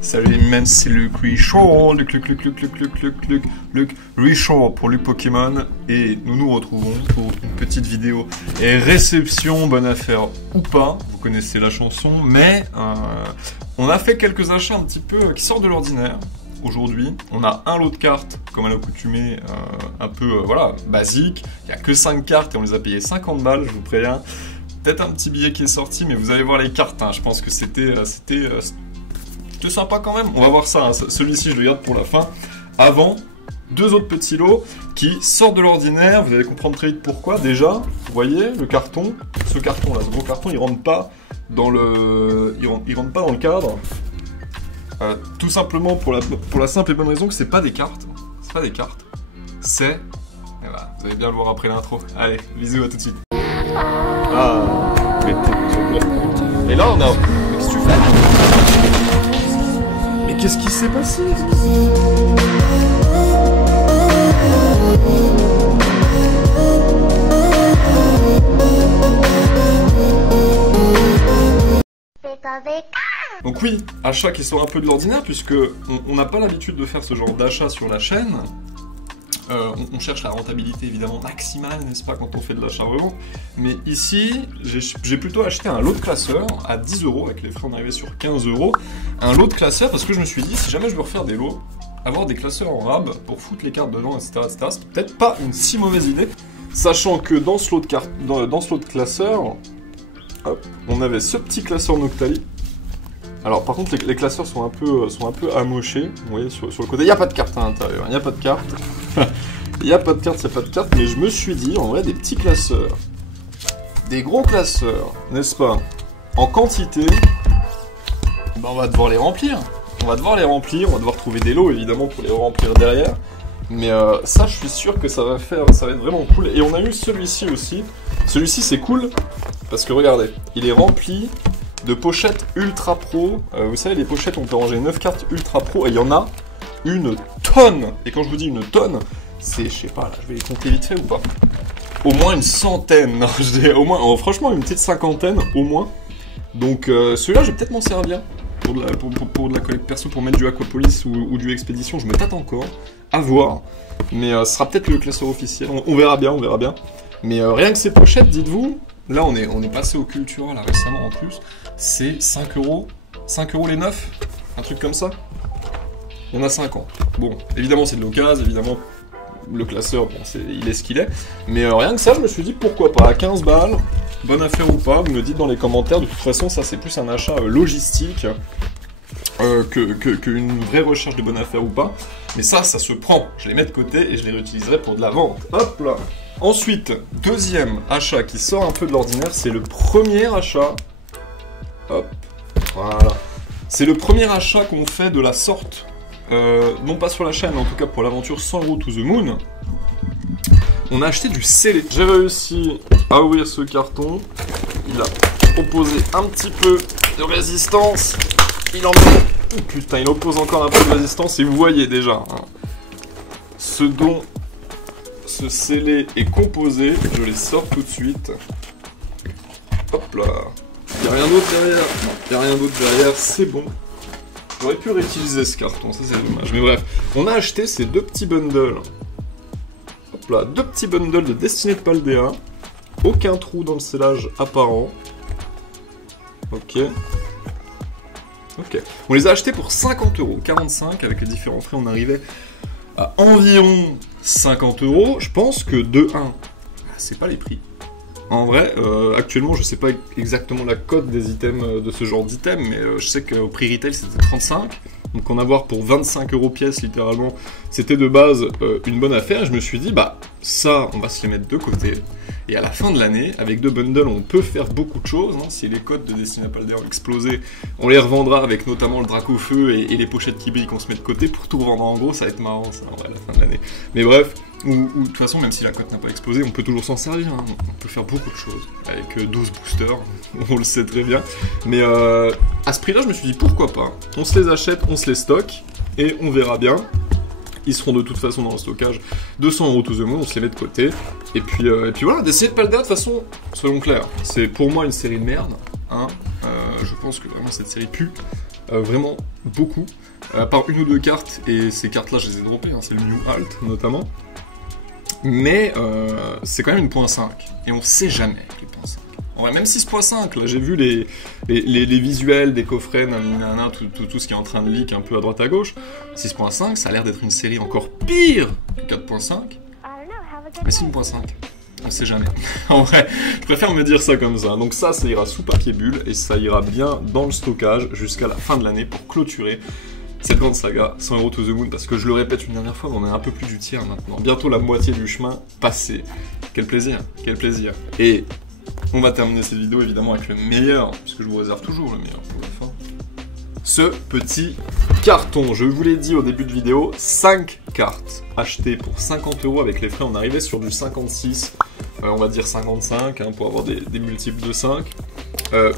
Salut les men, c'est Luc Richard, Luc Richard pour Luc Pokémon, et nous nous retrouvons pour une petite vidéo et réception, bonne affaire ou pas, vous connaissez la chanson, mais on a fait quelques achats un petit peu qui sortent de l'ordinaire. Aujourd'hui, on a un lot de cartes, comme à l'accoutumée, un peu voilà, basique, il n'y a que 5 cartes et on les a payées 50 balles, je vous préviens. Peut-être un petit billet qui est sorti, mais vous allez voir les cartes, hein. Je pense que c'était sympa quand même. On va voir ça, hein. Celui-ci je le garde pour la fin. Avant, deux autres petits lots qui sortent de l'ordinaire, vous allez comprendre très vite pourquoi. Déjà, vous voyez le carton, ce carton là, ce gros carton, il rentre pas dans le, il rentre pas dans le cadre. Tout simplement pour la simple et bonne raison que c'est pas des cartes. C'est pas des cartes. C'est... Et voilà, vous allez bien le voir après l'intro. Allez, bisous, à tout de suite. Ah, et là on a... Mais qu'est-ce que tu fais? Mais qu'est-ce qui s'est passé? Donc oui, achat qui sort un peu de l'ordinaire puisque on n'a pas l'habitude de faire ce genre d'achat sur la chaîne. On cherche la rentabilité évidemment maximale, n'est-ce pas, quand on fait de l'achat-revente. Mais ici, j'ai plutôt acheté un lot de classeurs à 10 €, avec les frais on arrivait sur 15 €. Un lot de classeurs parce que je me suis dit, si jamais je veux refaire des lots, avoir des classeurs en rab pour foutre les cartes dedans, etc., c'est peut-être pas une si mauvaise idée. Sachant que dans ce lot de classeurs, hop, on avait ce petit classeur Noctali. Alors par contre les classeurs sont un peu amochés, vous voyez sur le côté, il n'y a pas de carte à l'intérieur, il n'y a pas de carte. Il n'y a pas de carte, c'est pas de carte, mais je me suis dit, en vrai, des petits classeurs, des gros classeurs, n'est-ce pas, en quantité, ben on va devoir les remplir. On va devoir trouver des lots évidemment pour les remplir derrière. Mais ça, je suis sûr que ça va être vraiment cool. Et on a eu celui-ci aussi. Celui-ci, c'est cool, parce que regardez, il est rempli de pochettes Ultra Pro. Vous savez, les pochettes, on peut ranger 9 cartes Ultra Pro, et il y en a une tonne. Et quand je vous dis une tonne, c'est, je sais pas, là, je vais les compter vite fait ou pas. Au moins une centaine, non, je dis au moins, franchement, une petite cinquantaine, au moins. Donc celui-là, je vais peut-être m'en servir pour de la collecte perso, pour mettre du Aquapolis ou du Expédition, je me tâte encore, à voir. Mais ce sera peut-être le classeur officiel, on verra bien, on verra bien. Mais rien que ces pochettes, dites-vous, là on est passé au Cultura là récemment en plus, c'est 5 €, 5 € les 9, un truc comme ça. On a 5 ans. Bon, évidemment c'est de l'occasion, évidemment le classeur, bon, il est ce qu'il est. Mais rien que ça, je me suis dit pourquoi pas, à 15 balles, bonne affaire ou pas, vous me dites dans les commentaires. De toute façon, ça c'est plus un achat logistique qu'une vraie recherche de bonne affaire ou pas. Mais ça se prend. Je les mets de côté et je les réutiliserai pour de la vente. Hop là. Ensuite, deuxième achat qui sort un peu de l'ordinaire, c'est le premier achat. Hop, voilà. C'est le premier achat qu'on fait de la sorte. Non pas sur la chaîne, mais en tout cas pour l'aventure 100 € to the moon. On a acheté du scellé. J'ai réussi à ouvrir ce carton. Il a opposé un petit peu de résistance. Il oppose encore un peu de résistance et vous voyez déjà hein, ce dont ce scellé est composé. Je les sors tout de suite. Hop là. Il n'y a rien d'autre derrière. Non, il n'y a rien d'autre derrière, c'est bon. J'aurais pu réutiliser ce carton, ça c'est dommage. Mais bref, on a acheté ces deux petits bundles. Hop là, deux petits bundles de Destinée de Paldea. Aucun trou dans le scellage apparent. Ok. Ok. On les a achetés pour 50 €, 45 avec les différents frais, on arrivait à environ 50 €. Je pense que de 1, c'est pas les prix. En vrai, actuellement, je sais pas exactement la cote des items, de ce genre d'items, mais je sais qu'au prix retail, c'était 35. Donc en avoir pour 25 € pièce, littéralement, c'était de base une bonne affaire. Et je me suis dit, bah, ça, on va se les mettre de côté. Et à la fin de l'année, avec deux bundles, on peut faire beaucoup de choses. Hein. Si les codes de Destinée Paldea ont explosé, on les revendra avec notamment le drac au feu et les pochettes qui brillent qu'on se met de côté pour tout revendre en gros. Ça va être marrant, ça, en vrai, à la fin de l'année. Mais bref, ou de toute façon, même si la cote n'a pas explosé, on peut toujours s'en servir. Hein. On peut faire beaucoup de choses avec 12 boosters, on le sait très bien. Mais à ce prix-là, je me suis dit pourquoi pas. On se les achète, on se les stocke et on verra bien. Ils seront de toute façon dans le stockage. 200 € to the moon, on se les met de côté. Et puis voilà, Destinée de Paldea, de toute façon, soyons clairs, c'est pour moi une série de merde. Hein. Je pense que vraiment cette série pue. vraiment beaucoup. À part une ou deux cartes, et ces cartes-là, je les ai droppées, hein, c'est le New Alt notamment. Mais c'est quand même une .5, et on sait jamais avec les .5. En vrai, même 6.5, là j'ai vu les visuels des coffrets, tout ce qui est en train de leak un peu à droite à gauche. 6.5, ça a l'air d'être une série encore pire que 4.5. Mais 6.5, on sait jamais. En vrai, je préfère me dire ça comme ça. Donc ça ira sous papier bulle, et ça ira bien dans le stockage jusqu'à la fin de l'année pour clôturer cette grande saga 100 € to the moon, parce que je le répète une dernière fois, mais on est un peu plus du tiers maintenant. Bientôt la moitié du chemin passé. Quel plaisir, quel plaisir. Et on va terminer cette vidéo évidemment avec le meilleur, puisque je vous réserve toujours le meilleur pour la fin. Ce petit carton, je vous l'ai dit au début de vidéo, 5 cartes achetées pour 50 € avec les frais. On arrivait sur du 56, on va dire 55, hein, pour avoir des multiples de 5.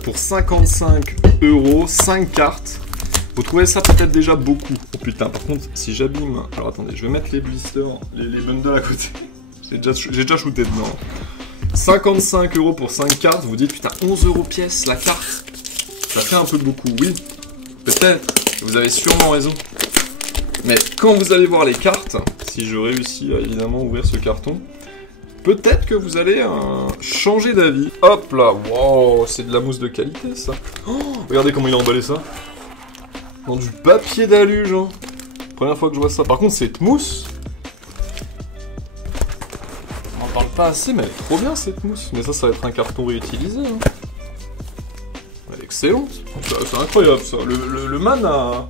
Pour 55 €, 5 cartes. Vous trouvez ça peut-être déjà beaucoup. Oh putain, par contre, si j'abîme... Alors attendez, je vais mettre les blisters, les bundles à côté. J'ai déjà shooté dedans. 55 € pour 5 cartes, vous dites putain, 11 € pièce la carte. Ça fait un peu beaucoup, oui. Peut-être, vous avez sûrement raison. Mais quand vous allez voir les cartes, si je réussis à évidemment ouvrir ce carton, peut-être que vous allez changer d'avis. Hop là, wow, c'est de la mousse de qualité ça. Oh, regardez comment il a emballé ça. Dans du papier d'alu, genre. Première fois que je vois ça. Par contre, cette mousse... On en parle pas assez, mais elle est trop bien cette mousse. Mais ça va être un carton réutilisé. Hein. Elle est excellente. C'est incroyable ça. Le man a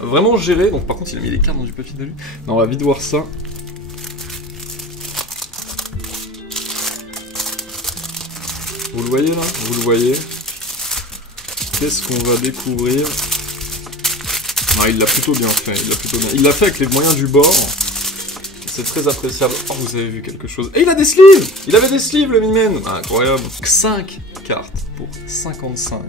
vraiment géré. Donc par contre, il a mis les cartes dans du papier d'alu. Non, on va vite voir ça. Vous le voyez là? Vous le voyez? Qu'est-ce qu'on va découvrir? Ah, il l'a plutôt bien fait, il l'a fait avec les moyens du bord. C'est très appréciable. Oh, vous avez vu quelque chose. Et il a des sleeves! Il avait des sleeves, le Mimène! Ah, incroyable. 5 cartes pour 55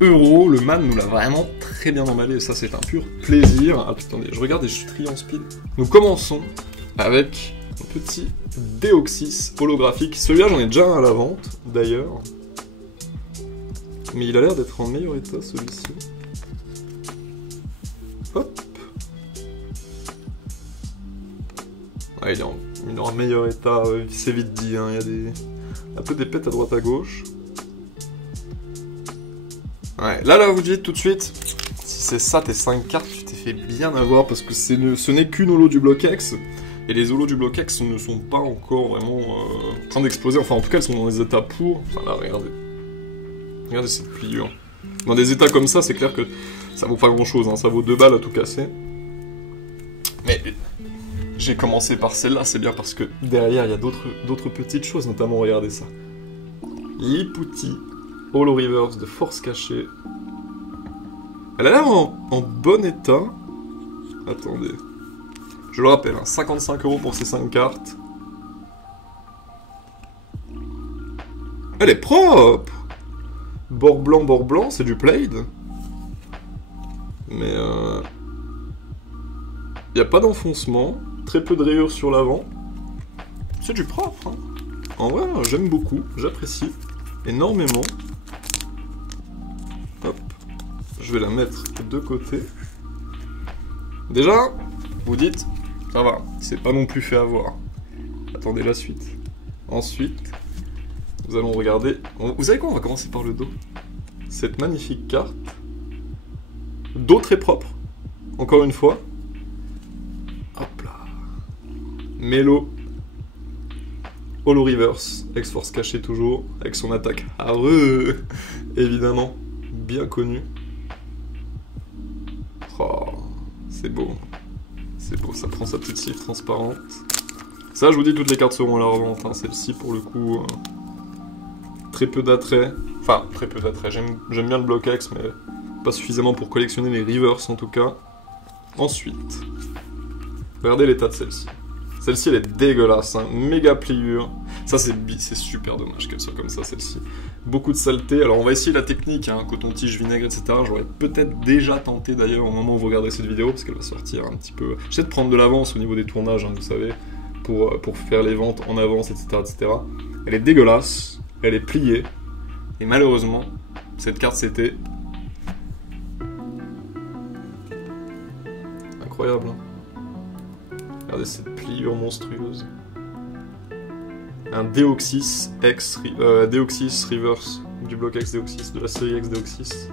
€. Le man nous l'a vraiment très bien emballé. Et ça, c'est un pur plaisir. Ah, attendez, je regarde et je trie en speed. Nous commençons avec un petit Deoxys holographique. Celui-là, j'en ai déjà un à la vente, d'ailleurs. Mais il a l'air d'être en meilleur état, celui-ci. Hop. Ah, il est en meilleur état, c'est vite dit, hein. Il y a un peu des pètes à droite à gauche. Ouais, là vous dites tout de suite, si c'est ça tes 5 cartes, tu t'es fait bien avoir, parce que ce n'est qu'une holo du Block-X, et les holos du Block-X ne sont pas encore vraiment en train d'exploser, enfin en tout cas elles sont dans des états pour... Enfin là, regardez cette pliure. Dans des états comme ça, c'est clair que ça vaut pas grand chose, hein. Ça vaut 2 balles à tout casser. Mais j'ai commencé par celle-là, c'est bien parce que derrière il y a d'autres petites choses, notamment regardez ça. Lipouti Holo Reverse de Force Cachée. Elle a l'air en bon état. Attendez. Je le rappelle, hein, 55 € pour ces 5 cartes. Elle est propre! Bord blanc, c'est du plaid. Mais il n'y a pas d'enfoncement, très peu de rayures sur l'avant. C'est du propre, hein. En vrai, j'aime beaucoup, j'apprécie énormément. Hop, je vais la mettre de côté. Déjà, vous dites, ça va, c'est pas non plus fait avoir. Attendez la suite. Ensuite, nous allons regarder... Vous savez quoi, on va commencer par le dos. Cette magnifique carte. Dos très propre. Encore une fois. Hop là. Mélo. Holo Reverse. Ex-Force Cachée toujours. Avec son attaque hareux. Évidemment. Bien connu. Oh, c'est beau. C'est beau, ça prend sa petite cire transparente. Ça, je vous dis, toutes les cartes seront à la revente. Hein. Celle-ci, pour le coup... très peu d'attrait. Enfin, très peu d'attrait. J'aime bien le Block-X, mais pas suffisamment pour collectionner les reverse en tout cas. Ensuite, regardez l'état de celle-ci. Celle-ci, elle est dégueulasse, hein. Méga pliure. Ça, c'est super dommage qu'elle soit comme ça, celle-ci. Beaucoup de saleté. Alors, on va essayer la technique, hein, coton-tige, vinaigre, etc. J'aurais peut-être déjà tenté, d'ailleurs, au moment où vous regarderez cette vidéo, parce qu'elle va sortir un petit peu... J'essaie de prendre de l'avance au niveau des tournages, hein, vous savez, pour faire les ventes en avance, etc., etc. Elle est dégueulasse. Elle est pliée, et malheureusement, cette carte c'était incroyable. Hein. Regardez cette pliure monstrueuse. Un Deoxys X, Deoxys Reverse, du bloc X Deoxys, de la série X Deoxys.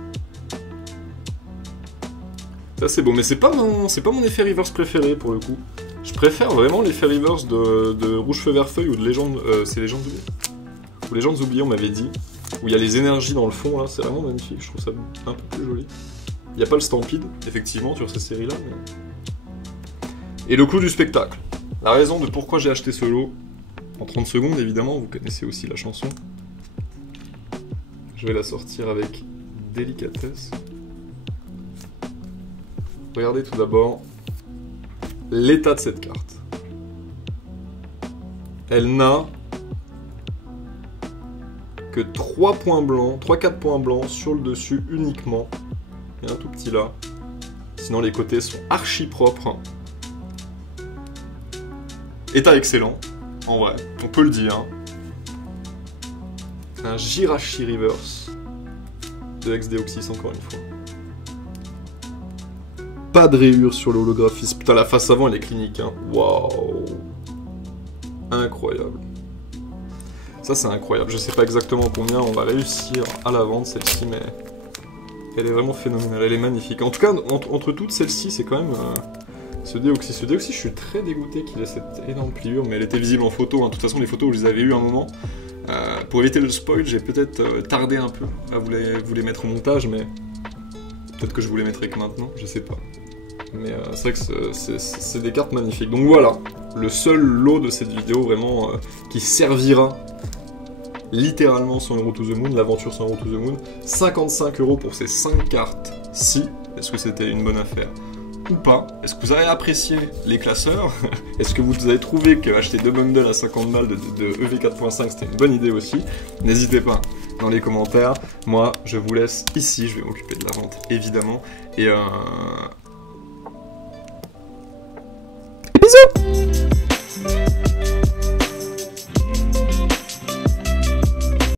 Ça c'est beau, mais c'est pas mon effet reverse préféré pour le coup. Je préfère vraiment l'effet reverse de Rouge Feu Vert Feuille ou de Légende, c'est Légendes oubliées. Ou Légendes oubliées on m'avait dit, où il y a les énergies dans le fond là, c'est vraiment magnifique, je trouve ça un peu plus joli. Il n'y a pas le Stampede, effectivement, sur ces séries là, mais... Et le clou du spectacle. La raison de pourquoi j'ai acheté ce lot, en 30 secondes évidemment, vous connaissez aussi la chanson. Je vais la sortir avec délicatesse. Regardez tout d'abord l'état de cette carte. Elle n'a que 3 points blancs, 3-4 points blancs sur le dessus uniquement. Il y a un tout petit là. Sinon les côtés sont archi propres. État excellent. En vrai, on peut le dire. Un Jirachi Reverse de X Deoxys encore une fois. Pas de rayures sur le holographisme. Putain, la face avant elle est clinique. Hein. Waouh. Incroyable. Ça c'est incroyable. Je sais pas exactement combien on va réussir à la vendre celle-ci, mais elle est vraiment phénoménale. Elle est magnifique. En tout cas, entre toutes celles-ci, c'est quand même... Ce Deoxys, je suis très dégoûté qu'il ait cette énorme pliure, mais elle était visible en photo. Hein. De toute façon, les photos, je les avais eues un moment. Pour éviter le spoil, j'ai peut-être tardé un peu à vous les mettre au montage, mais peut-être que je vous les mettrai que maintenant, je sais pas. Mais c'est vrai que c'est des cartes magnifiques. Donc voilà, le seul lot de cette vidéo vraiment qui servira littéralement 100 € to the moon, l'aventure 100 € to the moon. 55 € pour ces 5 cartes-ci. Est-ce que c'était une bonne affaire ou pas? Est-ce que vous avez apprécié les classeurs? Est-ce que vous avez trouvé qu'acheter 2 bundles à 50 balles de EV 4.5 c'était une bonne idée aussi? N'hésitez pas dans les commentaires. Moi, je vous laisse ici, je vais m'occuper de la vente évidemment. Et bisous!